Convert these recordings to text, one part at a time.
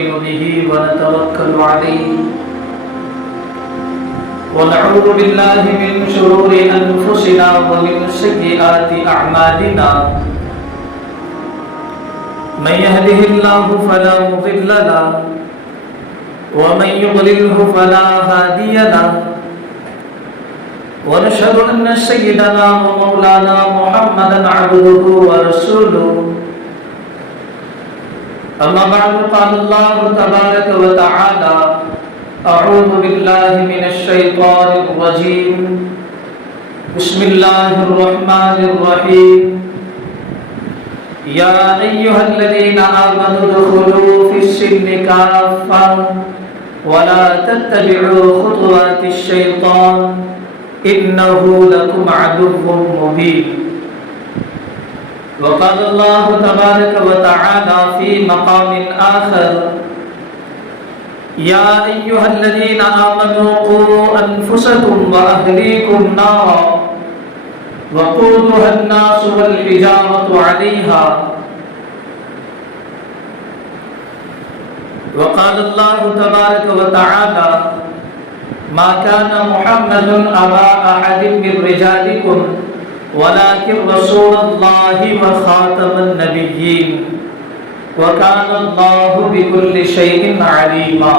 به ونتوكل عليه ونعوذ بالله من شرور أنفسنا ومن سيئات أعمالنا من يهده الله فلا مضل له ومن يضلله فلا هادي له ونشهد أن سيدنا ومولانا محمدا عبده ورسوله أما بعد قال الله تبارك وتعالى أعوذ بالله من الشيطان الرجيم بسم الله الرحمن الرحيم يا أيها الذين آمنوا ادخلوا في السلم كافة ولا تتبعوا خطوات الشيطان إنه لكم عدو مبين وقال الله تبارك وتعالى في مقام آخر يا أيها الذين آمنوا قوا أنفسكم وأهليكم نارا وقودها الناس والحجارة عليها وقال الله تبارك وتعالى ما كان محمد أبا أحد من رجالكم ولكن رسول الله وخاتم النبيين وكان الله بكل شيء عليما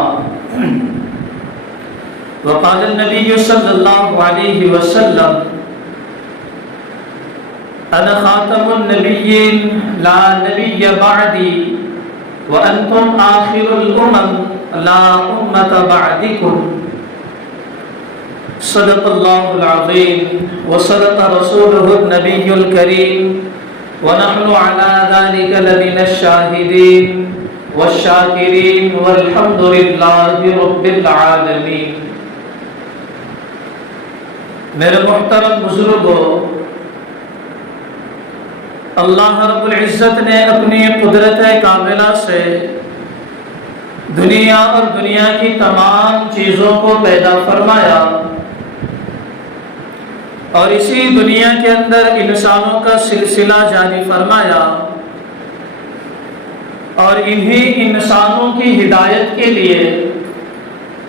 وقال النبي صلى الله عليه وسلم أنا خاتم النبيين لا نبي بعدي وأنتم آخر الأمم لا أمة بعدكم صدق الله العظيم وصدق رسوله النبي الكريم ونحن على ذلك لمن الشاهدين والشاكرين والحمد لله رب العالمين. میرے محترم بزرگوں، اللہ رب العزت نے اپنی قدرت کاملہ سے دنیا اور دنیا کی تمام چیزوں کو پیدا فرمایا اور اسی دنیا کے اندر انسانوں کا سلسلہ جاری فرمایا اور انہی انسانوں کی ہدایت کے لیے،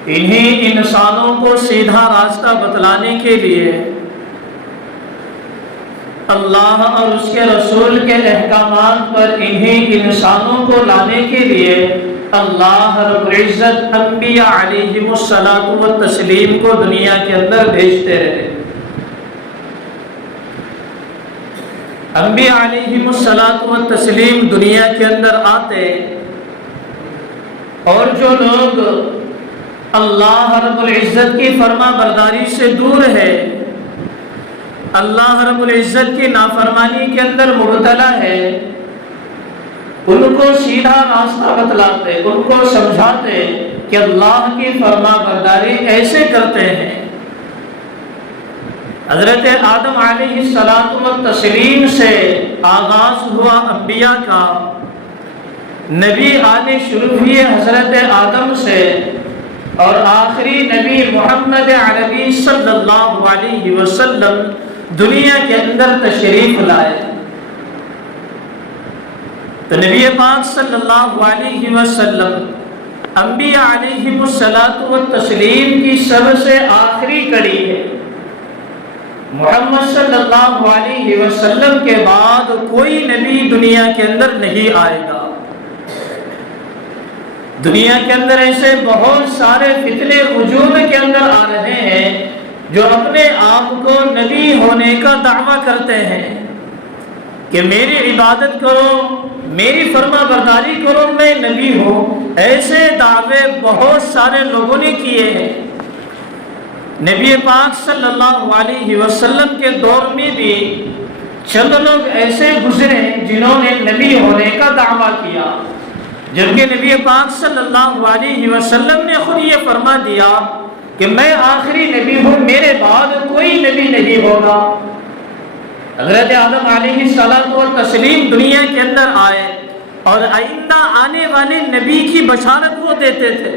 انہی انسانوں کو سیدھا راستہ بتلانے کے لیے اللہ اور اس کے رسول کے احکامات پر انہی انسانوں کو لانے کے لیے اللہ رب العزت انبیاء علیہم الصلاۃ والتسلیم کو دنیا کے اندر بھیجتے رہے. انبیاء علیہم الصلاۃ والتسلیم دنیا کے اندر آتے اور جو لوگ اللہ رب العزت کی فرما برداری سے دور ہے، اللہ رب العزت کی نافرمانی کے اندر مبتلا ہے، ان کو سیدھا راستہ بتلاتے، ان کو سمجھاتے کہ اللہ کی فرما برداری ایسے کرتے ہیں. حضرت آدم علیہ الصلاۃ والتسلیم سے آغاز ہوا انبیاء کا، نبی آنے شروع ہوئے حضرت آدم سے اور آخری نبی محمد عربی صلی اللہ علیہ وسلم دنیا کے اندر تشریف لائے. تو نبی پاک صلی اللہ علیہ وسلم انبیاء علیہم الصلاۃ والتسلیم کی سب سے آخری کڑی ہے. محمد صلی اللہ علیہ وسلم کے بعد کوئی نبی دنیا کے اندر نہیں آئے گا. دنیا کے اندر ایسے بہت سارے فتنے وجود کے اندر آ رہے ہیں جو اپنے آپ کو نبی ہونے کا دعویٰ کرتے ہیں کہ میری عبادت کرو، میری فرما برداری کرو، میں نبی ہوں. ایسے دعوے بہت سارے لوگوں نے کیے ہیں. نبی پاک صلی اللہ علیہ وسلم کے دور میں بھی چند لوگ ایسے گزرے جنہوں نے نبی ہونے کا دعویٰ کیا، جبکہ نبی پاک صلی اللہ علیہ وسلم نے خود یہ فرما دیا کہ میں آخری نبی ہوں، میرے بعد کوئی نبی نہیں ہوگا. حضرت آدم علیہ الصلاۃ والتسلیم دنیا کے اندر آئے اور آئندہ آنے والے نبی کی بشارت وہ دیتے تھے.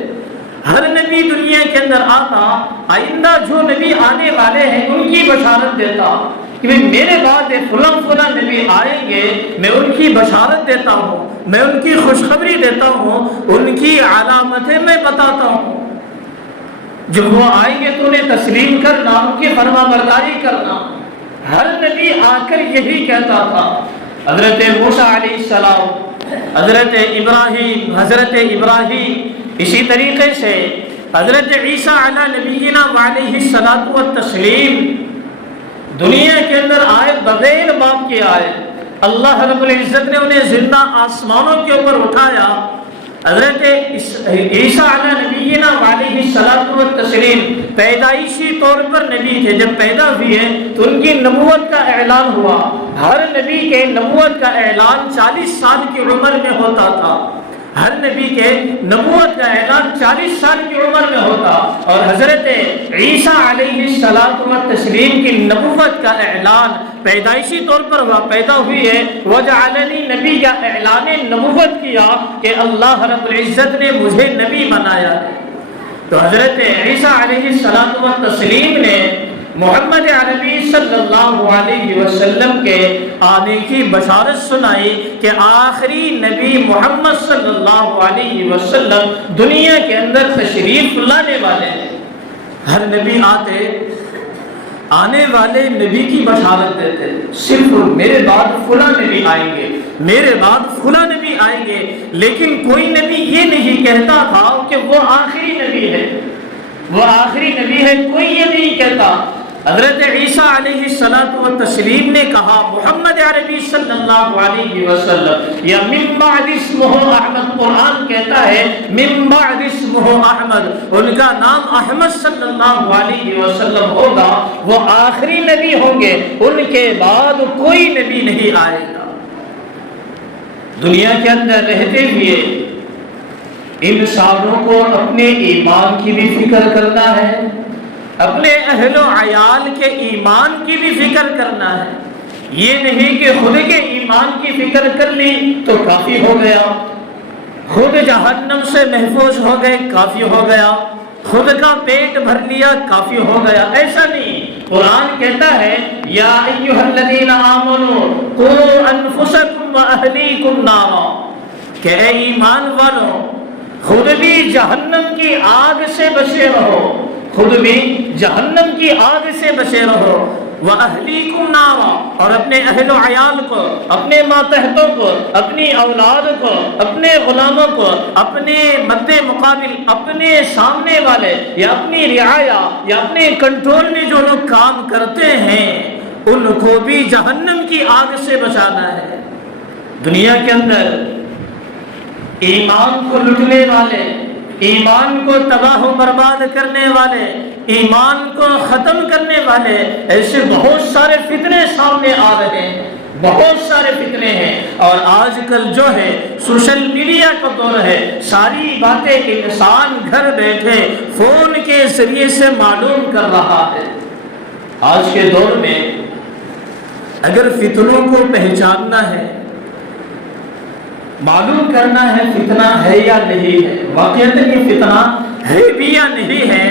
ہر نبی دنیا کے اندر آتا، آئندہ جو نبی آنے والے ہیں ان کی بشارت دیتا کہ میرے بعد فلاں فلاں نبی آئیں گے، میں ان کی بشارت دیتا ہوں، میں ان کی خوشخبری دیتا ہوں، ان کی علامتیں میں بتاتا ہوں، جب وہ آئیں گے تو انہیں تسلیم کرنا، ان کی فرما برداری کرنا۔ ہر نبی آ کر یہی کہتا تھا۔ حضرت موسیٰ علیہ السلام، حضرت ابراہیم، اسی طریقے سے حضرت عیسیٰ علی نبینا وعلیہ الصلاۃ والتسلیم دنیا کے اندر آئے بغیر باپ کے آئے۔ اللہ رب العزت نے انہیں زندہ آسمانوں کے اوپر اٹھایا۔ حضرت عیسیٰ علی نبینا وعلیہ الصلاۃ والتسلیم پیدائشی طور پر نبی تھے، جب پیدا ہوئے تو ان کی نبوت کا اعلان ہوا۔ ہر نبی کے نبوت کا اعلان 40 سال کی عمر میں ہوتا تھا، ہر نبی کے نبوت کا اعلان 40 سال کی عمر میں ہوتا، اور حضرت عیسیٰ علیہ الصلاۃ والتسلیم کی نبوت کا اعلان پیدائشی طور پر ہوا، پیدا ہوئی ہے وجعلنی نبی کا اعلان نبوت کیا کہ اللہ رب العزت نے مجھے نبی بنایا ہے۔ تو حضرت عیسیٰ علیہ الصلاۃ والتسلیم نے محمد عربی صلی اللہ علیہ وسلم کے آنے کی بشارت سنائی کہ آخری نبی محمد صلی اللہ علیہ وسلم دنیا کے اندر تشریف لانے والے ہیں۔ ہر نبی آنے والے نبی کی بشارت دیتے، صرف میرے بعد فلاں نبی آئیں گے، میرے بعد فلاں نبی آئیں گے، لیکن کوئی نبی یہ نہیں کہتا تھا کہ وہ آخری نبی ہے، وہ آخری نبی ہے، کوئی یہ نہیں کہتا۔ حضرت عیسیٰ علیہ الصلاۃ والتسلیم نے کہا محمد عربی صلی اللہ علیہ وسلم یا من بعد اسمہ احمد، قرآن کہتا ہے من بعد اسمہ احمد، ان کا نام احمد صلی اللہ علیہ وسلم ہوگا، وہ آخری نبی ہوں گے، ان کے بعد کوئی نبی نہیں آئے گا۔ دنیا کے اندر رہتے ہوئے انسانوں کو اپنے ایمان کی بھی فکر کرنا ہے، اپنے اہل و عیال کے ایمان کی بھی فکر کرنا ہے۔ یہ نہیں کہ خود کے ایمان کی فکر کر لی تو کافی ہو گیا، خود جہنم سے محفوظ ہو گئے کافی ہو گیا، خود کا پیٹ بھر لیا کافی ہو گیا، ایسا نہیں۔ قرآن کہتا ہے یا ایھا الذین آمنوا قوا انفسکم واہلیکم نارا، کہ اے ایمان والو خود بھی جہنم کی آگ سے بچے رہو، خود بھی جہنم کی آگ سے بچے رہو، وَأَهْلِيكُمْ نَارًا، اور اپنے اہل و عیال کو، اپنے ماتحتوں کو، اپنی اولاد کو، اپنے غلاموں کو، اپنے مد مقابل اپنے سامنے والے یا اپنی رعایا یا اپنے کنٹرول میں جو لوگ کام کرتے ہیں ان کو بھی جہنم کی آگ سے بچانا ہے۔ دنیا کے اندر ایمان کو لٹنے والے، ایمان کو تباہ و برباد کرنے والے، ایمان کو ختم کرنے والے ایسے بہت سارے فتنے سامنے آ رہے ہیں، بہت سارے فتنے ہیں۔ اور آج کل جو ہے سوشل میڈیا کا دور ہے، ساری باتیں انسان گھر بیٹھے فون کے ذریعے سے معلوم کر رہا ہے۔ آج کے دور میں اگر فتنوں کو پہچاننا ہے، معلوم کرنا ہے فتنہ ہے یا نہیں ہے، واقعات یہ فتنہ ہے بھی یا نہیں ہے،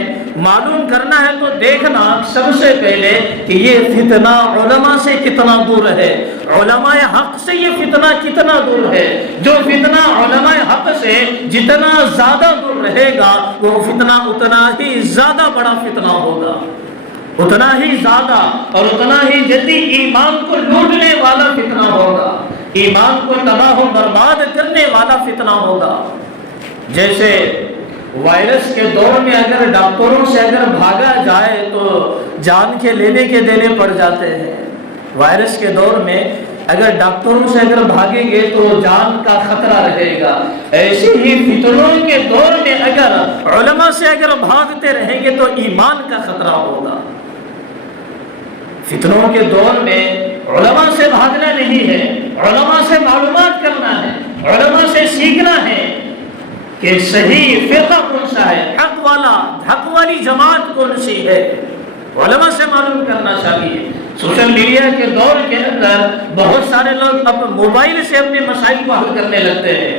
معلوم کرنا ہے تو دیکھنا سب سے پہلے کہ یہ فتنہ علماء سے کتنا دور ہے، علماء حق سے یہ فتنہ کتنا دور ہے۔ جو فتنہ علماء حق سے جتنا زیادہ دور رہے گا وہ فتنہ اتنا ہی زیادہ بڑا فتنہ ہوگا، اتنا ہی زیادہ اور اتنا ہی جلدی ایمان کو لوٹنے والا فتنہ ہوگا، ایمان کو تباہ و برباد کرنے والا فتنہ ہوگا۔ جیسے وائرس کے دور میں اگر ڈاکٹروں سے اگر بھاگا جائے تو جان کے لینے کے دینے پڑ جاتے ہیں، وائرس کے دور میں اگر ڈاکٹروں سے اگر بھاگیں گے تو جان کا خطرہ رہے گا، ایسے ہی فتنوں کے دور میں اگر علماء سے اگر بھاگتے رہیں گے تو ایمان کا خطرہ ہوگا۔ فتنوں کے دور میں علماء سے بھاگنا نہیں ہے، علماء سے معلومات کرنا ہے، علماء سے سیکھنا ہے کہ صحیح فرقہ کون سا ہے، حق والی جماعت کون سی ہے، علماء سے معلوم کرنا چاہیے۔ سوشل میڈیا کے دور کے اندر بہت سارے لوگ اب موبائل سے اپنے مسائل کو حل کرنے لگتے ہیں،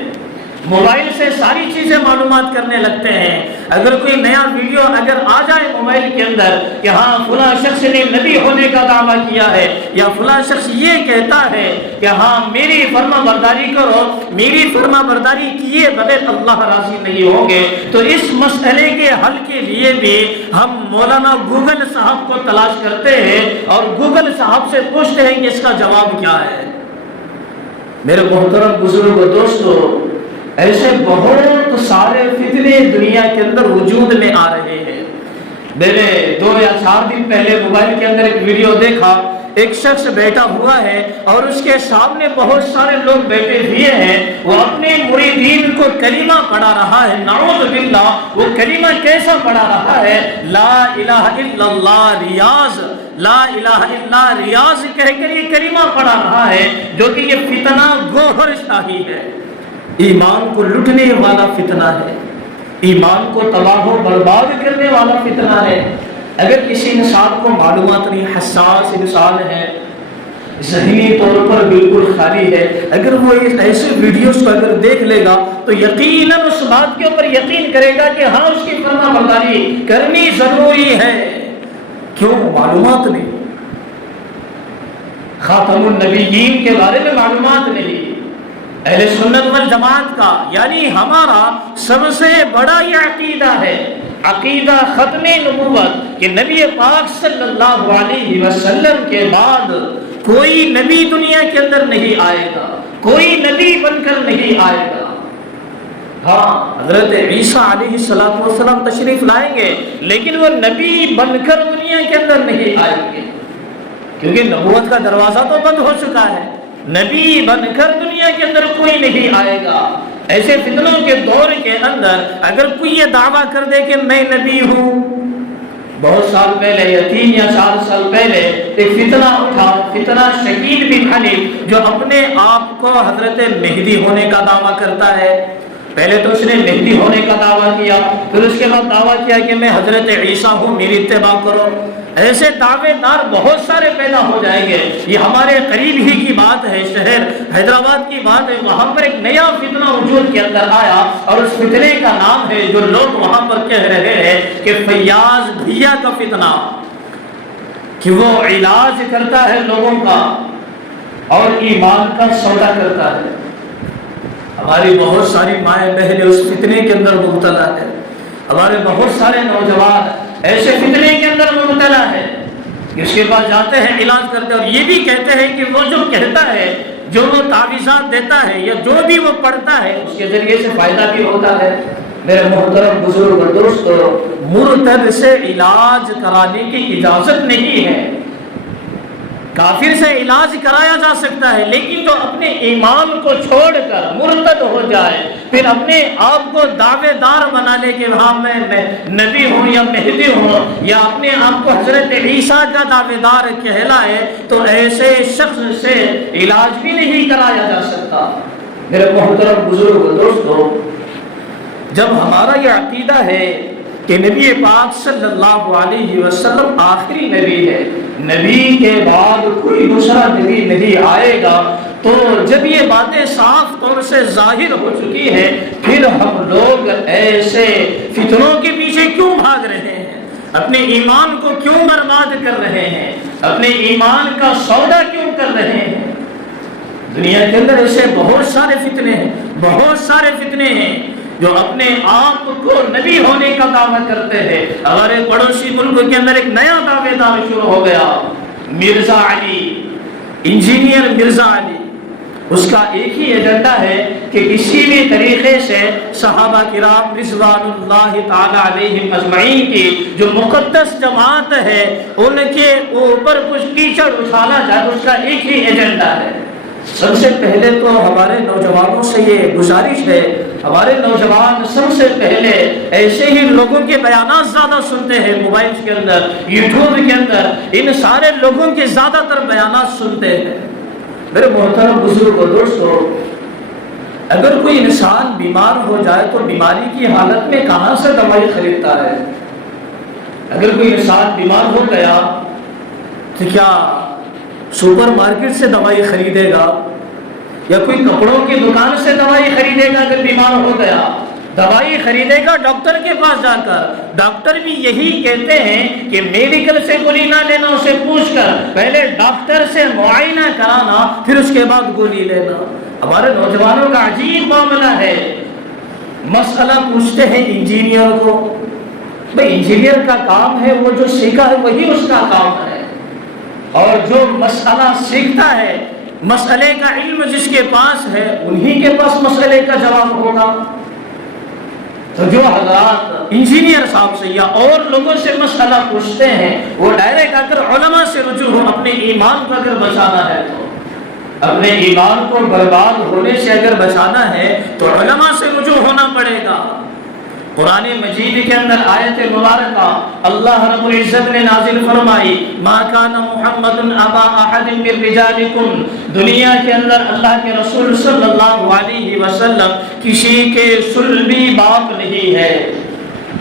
موبائل سے ساری چیزیں معلومات کرنے لگتے ہیں۔ اگر کوئی نیا ویڈیو اگر آ جائے موبائل کے اندر کہ ہاں فلاں شخص نے نبی ہونے کا دعویٰ کیا ہے، یا فلاں شخص یہ کہتا ہے کہ ہاں میری فرما برداری کرو، میری فرما برداری کیے بغیر اللہ راضی نہیں ہوں گے، تو اس مسئلے کے حل کے لیے بھی ہم مولانا گوگل صاحب کو تلاش کرتے ہیں اور گوگل صاحب سے پوچھتے ہیں کہ اس کا جواب کیا ہے۔ میرے محترم بزرگ و دوستو، ایسے بہت سارے فتنے دنیا کے اندر وجود میں آ رہے ہیں۔ میں نے 2 یا 4 دن پہلے موبائل کے اندر ایک ویڈیو دیکھا، ایک شخص بیٹھا ہوا ہے اور اس کے سامنے بہت سارے لوگ بیٹھے ہوئے ہیں، وہ اپنے مریدین کو کلمہ پڑھا رہا ہے۔ نعوذ باللہ، وہ کلمہ کیسا پڑھا رہا ہے؟ لا الہ الا اللہ ریاض، لا الہ الا ریاض کہہ کر یہ کلمہ پڑھا رہا ہے، جو کہ یہ فتنہ گوہر شاہی ہے، ایمان کو لٹنے والا فتنہ ہے، ایمان کو تباہ و برباد کرنے والا فتنہ ہے۔ اگر کسی انسان کو معلومات نہیں، حساس انسان ہے، ذہنی طور پر بالکل خالی ہے، اگر وہ ایسے ویڈیوز کو اگر دیکھ لے گا تو یقیناً اس بات کے اوپر یقین کرے گا کہ ہاں اس کی فرما برداری کرنی ضروری ہے۔ کیوں؟ معلومات نہیں، خاتم النبیین کے بارے میں معلومات نہیں۔ اہل سنت والجماعت کا یعنی ہمارا سب سے بڑا یہ عقیدہ ہے، عقیدہ ختم نبوت، کہ نبی پاک صلی اللہ علیہ وسلم کے بعد کوئی نبی دنیا کے اندر نہیں آئے گا، کوئی نبی بن کر نہیں آئے گا۔ ہاں، حضرت عیسیٰ علیہ السلام تشریف لائیں گے، لیکن وہ نبی بن کر دنیا کے اندر نہیں آئیں گے، کیونکہ نبوت کا دروازہ تو بند ہو چکا ہے۔ نبی بن کر دنیا کے اندر کوئی نہیں آئے گا۔ ایسے فتنوں کے دور کے اندر اگر کوئی یہ دعویٰ کر دے کہ میں نبی ہوں، بہت سال پہلے یا 3 یا 4 سال پہلے ایک فتنہ اٹھا، فتنہ شکیل بن حنیف، جو اپنے آپ کو حضرت مہدی ہونے کا دعویٰ کرتا ہے۔ پہلے تو اس نے مہدی ہونے کا دعویٰ کیا، پھر اس کے بعد دعویٰ کیا کہ میں حضرت عیسیٰ ہوں، میری اتباع کرو۔ ایسے دعوے دار بہت سارے پیدا ہو جائیں گے۔ یہ ہمارے قریب ہی کی بات ہے، شہر حیدرآباد کی بات ہے، وہاں پر ایک نیا فتنہ وجود کے اندر آیا، اور اس فتنے کا نام ہے، جو لوگ وہاں پر کہہ رہے ہیں کہ فیاض بھیا کا فتنہ، کہ وہ علاج کرتا ہے لوگوں کا اور ایمان کا سودا کرتا ہے۔ ہماری بہت ساری مائیں بہنیں اس فتنے کے اندر مبتلا ہے، ہمارے بہت سارے نوجوان ایسے فتنے کے اندر مبتلا ہے، اس کے بعد جاتے ہیں علاج کرتے ہیں، اور یہ بھی کہتے ہیں کہ وہ جو کہتا ہے، جو وہ تعویذات دیتا ہے یا جو بھی وہ پڑھتا ہے، اس کے ذریعے سے فائدہ بھی ہوتا ہے۔ میرے محترم بزرگ و دوستو، مرتد سے علاج کرانے کی اجازت نہیں ہے۔ کافر سے علاج کرایا جا سکتا ہے، لیکن جو اپنے ایمان کو چھوڑ کر مرتد ہو جائے، پھر اپنے آپ کو دعوے دار بنانے کے ہاں میں نبی ہوں یا مہدی ہوں، یا اپنے آپ کو حضرت عیسیٰ کا دعوے دار کہلائے، تو ایسے شخص سے علاج بھی نہیں کرایا جا سکتا۔ میرے محترم بزرگ دوستو، جب ہمارا یہ عقیدہ ہے کہ نبی پاک صلی اللہ علیہ وسلم آخری نبی ہے، نبی کے بعد کوئی دوسرا نبی نہیں آئے گا، تو جب یہ باتیں صاف طور سے ظاہر ہو چکی ہیں، پھر ہم لوگ ایسے فتنوں کے پیچھے کیوں بھاگ رہے ہیں؟ اپنے ایمان کو کیوں برباد کر رہے ہیں؟ اپنے ایمان کا سودا کیوں کر رہے ہیں؟ دنیا کے اندر ایسے بہت سارے فتنے ہیں، بہت سارے فتنے ہیں، جو اپنے آپ کو نبی ہونے کا دعویٰ کرتے ہیں۔ ہمارے پڑوسی ملک کے اندر ایک نیا دعوے دار شروع ہو گیا، مرزا علی، انجینئر مرزا علی۔ اس کا ایک ہی ایجنڈا ہے کہ کسی بھی طریقے سے صحابہ کرام رضوان اللہ تعالی علیہم اجمعین کی جو مقدس جماعت ہے، ان کے اوپر کچھ کیچڑ اچھالا جائے، اس کا ایک ہی ایجنڈا ہے۔ سب سے پہلے تو ہمارے نوجوانوں سے یہ گزارش ہے، ہمارے نوجوان سب سے پہلے ایسے ہی لوگوں کے بیانات زیادہ سنتے ہیں، موبائل کے اندر، یوٹیوب کے اندر، ان سارے لوگوں کے زیادہ تر بیانات سنتے ہیں۔ میرے محترم بزرگ و دوستو، اگر کوئی انسان بیمار ہو جائے تو بیماری کی حالت میں کہاں سے دوائی خریدتا ہے؟ اگر کوئی انسان بیمار ہو گیا تو کیا سپر مارکیٹ سے دوائی خریدے گا؟ یا کوئی کپڑوں کی دکان سے دوائی خریدے گا اگر بیمار ہو گیا؟ دوائی خریدے گا ڈاکٹر کے پاس جا کر. ڈاکٹر بھی یہی کہتے ہیں کہ میڈیکل سے گولی نہ لینا، اسے پوچھ کر پہلے ڈاکٹر سے معائنہ کرانا، پھر اس کے بعد گولی لینا. ہمارے نوجوانوں کا عجیب معاملہ ہے، مسئلہ پوچھتے ہیں انجینئر کو. بھئی انجینئر کا کام ہے، وہ جو سیکھا ہے وہی اس کا کام ہے، اور جو مسئلہ سیکھتا ہے، مسئلے کا علم جس کے پاس ہے انہی کے پاس مسئلے کا جواب ہوگا. تو جو حضرات انجینئر صاحب سے یا اور لوگوں سے مسئلہ پوچھتے ہیں وہ ڈائریکٹ آ کر علماء سے رجوع ہو. اپنے ایمان کو اگر بچانا ہے تو، اپنے ایمان کو برباد ہونے سے اگر بچانا ہے تو علماء سے رجوع ہونا پڑے گا. قرآن مجید کے اندر آیت مبارکہ اللہ رب العزت نے نازل فرمائی، ما کان محمد ابا احد من رجالکم. دنیا کے اندر اللہ کے رسول صلی اللہ علیہ وسلم کسی کے صلبی باپ نہیں ہے.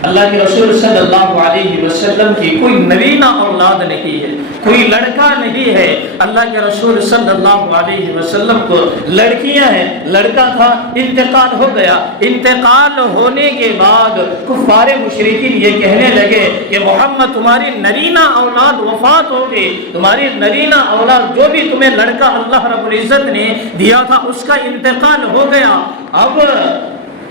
اللہ کے رسول صلی اللہ علیہ وسلم کی کوئی نرینہ اولاد نہیں ہے، کوئی لڑکا نہیں ہے. اللہ کے رسول صلی اللہ علیہ وسلم کو لڑکیاں ہیں، لڑکا تھا، انتقال ہو گیا. انتقال ہونے کے بعد کفار مشرکین یہ کہنے لگے کہ محمد تمہاری نرینہ اولاد وفات ہو گئی، تمہاری نرینہ اولاد جو بھی تمہیں لڑکا اللہ رب العزت نے دیا تھا اس کا انتقال ہو گیا. اب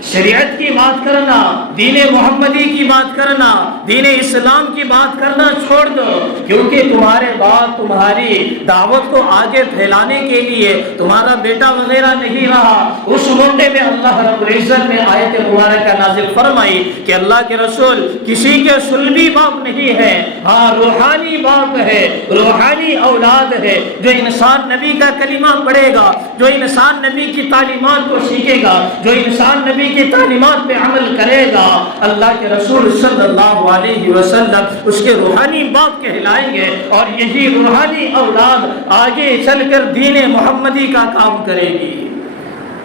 شریعت کی بات کرنا، دین محمدی کی بات کرنا، دین اسلام کی بات کرنا چھوڑ دو، کیونکہ تمہارے بعد تمہاری دعوت کو آگے پھیلانے کے لیے تمہارا بیٹا وغیرہ نہیں رہا. اس موقع میں اللہ رب العزت نے آیت مبارکہ نازل فرمائی کہ اللہ کے رسول کسی کے صلبی باپ نہیں ہے، ہاں روحانی باپ ہے، روحانی اولاد ہے. جو انسان نبی کا کلمہ پڑھے گا، جو انسان نبی کی تعلیمات کو سیکھے گا، جو انسان نبی کی تعلیمات پہ عمل کرے گا، اللہ کے رسول صلی اللہ علیہ وسلم اس کے روحانی باپ کہلائیں گے. اور یہی روحانی اولاد آگے چل کر دین محمدی کا کام کرے گی.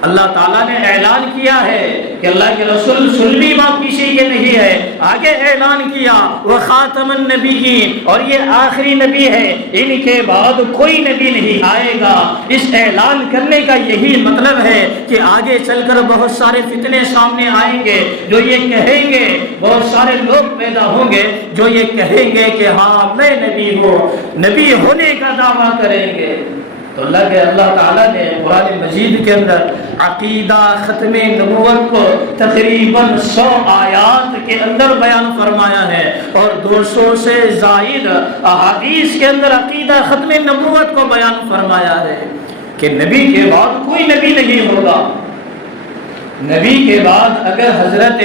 اللہ تعالیٰ نے اعلان کیا ہے کہ اللہ کے رسول صلبی باپ کسی کے نہیں ہے. آگے اعلان کیا وہ خاتم النبیین، اور یہ آخری نبی ہے، ان کے بعد کوئی نبی نہیں آئے گا. اس اعلان کرنے کا یہی مطلب ہے کہ آگے چل کر بہت سارے فتنے سامنے آئیں گے. جو یہ کہیں گے، بہت سارے لوگ پیدا ہوں گے جو یہ کہیں گے کہ ہاں میں نبی ہوں، نبی ہونے کا دعویٰ کریں گے. تو اللہ تعالیٰ نے قرآن مجید کے اندر عقیدہ ختم نبوت کو تقریباً 100 آیات کے اندر بیان فرمایا ہے، اور 200 سے زائد احادیث کے اندر عقیدہ ختم نبوت کو بیان فرمایا ہے کہ نبی کے بعد کوئی نبی نہیں ہوگا. نبی کے بعد اگر حضرت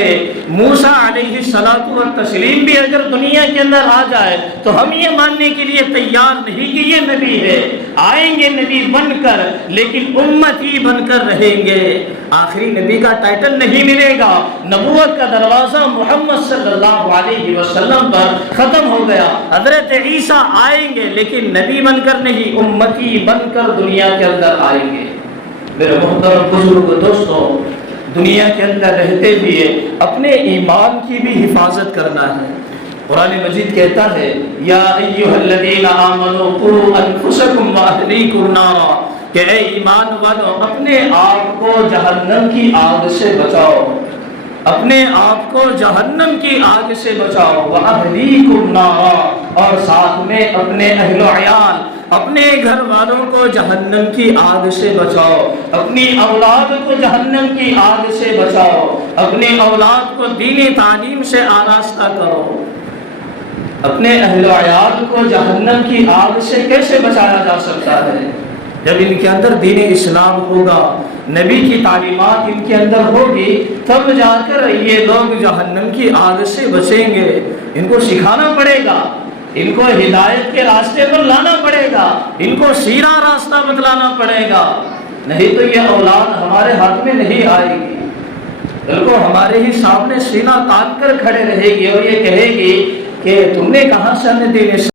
موسیٰ علیہ الصلوۃ والتسلیم بھی اگر دنیا کے اندر آ جائے تو ہم یہ ماننے کے لیے تیار نہیں کہ یہ نبی ہے. آئیں گے نبی بن کر، لیکن امتی بن کر رہیں گے. آخری نبی کا ٹائٹل نہیں ملے گا. نبوت کا دروازہ محمد صلی اللہ علیہ وسلم پر ختم ہو گیا. حضرت عیسیٰ آئیں گے لیکن نبی بن کر نہیں، امتی بن کر دنیا کے اندر آئیں گے. میرے محترم بزرگ دوستوں، دنیا کے اندر رہتے ہوئے اپنے ایمان کی بھی حفاظت کرنا ہے. قرآن مجید کہتا ہے یا ایھا الذین آمنوا قوا انفسکم واہلیکم نارا، کہ اے ایمان والو اپنے آپ کو جہنم کی آگ سے بچاؤ، اپنے آپ کو جہنم کی آگ سے بچاؤ. واہلیکم نارا، اور ساتھ میں اپنے اہل و عیال، اپنے گھر والوں کو جہنم کی آگ سے بچاؤ، اپنی اولاد کو جہنم کی آگ سے بچاؤ، اپنی اولاد کو دینی تعلیم سے آراستہ کرو. اپنے اہل و عیال کو جہنم کی آگ سے کیسے بچایا جا سکتا ہے؟ جب ان کے اندر دین اسلام ہوگا، نبی کی تعلیمات ان کے اندر ہوگی، تب جا کر یہ لوگ جہنم کی آگ سے بچیں گے. ان کو سکھانا پڑے گا، ان کو ہدایت کے راستے پر لانا پڑے گا، ان کو سیدھا راستہ بتلانا پڑے گا. نہیں تو یہ اولاد ہمارے ہاتھ میں نہیں آئے گی، بلکہ ہمارے ہی سامنے سینہ تان کر کھڑے رہے گی اور یہ کہے گی کہ تم نے کہاں سے ہمیں دین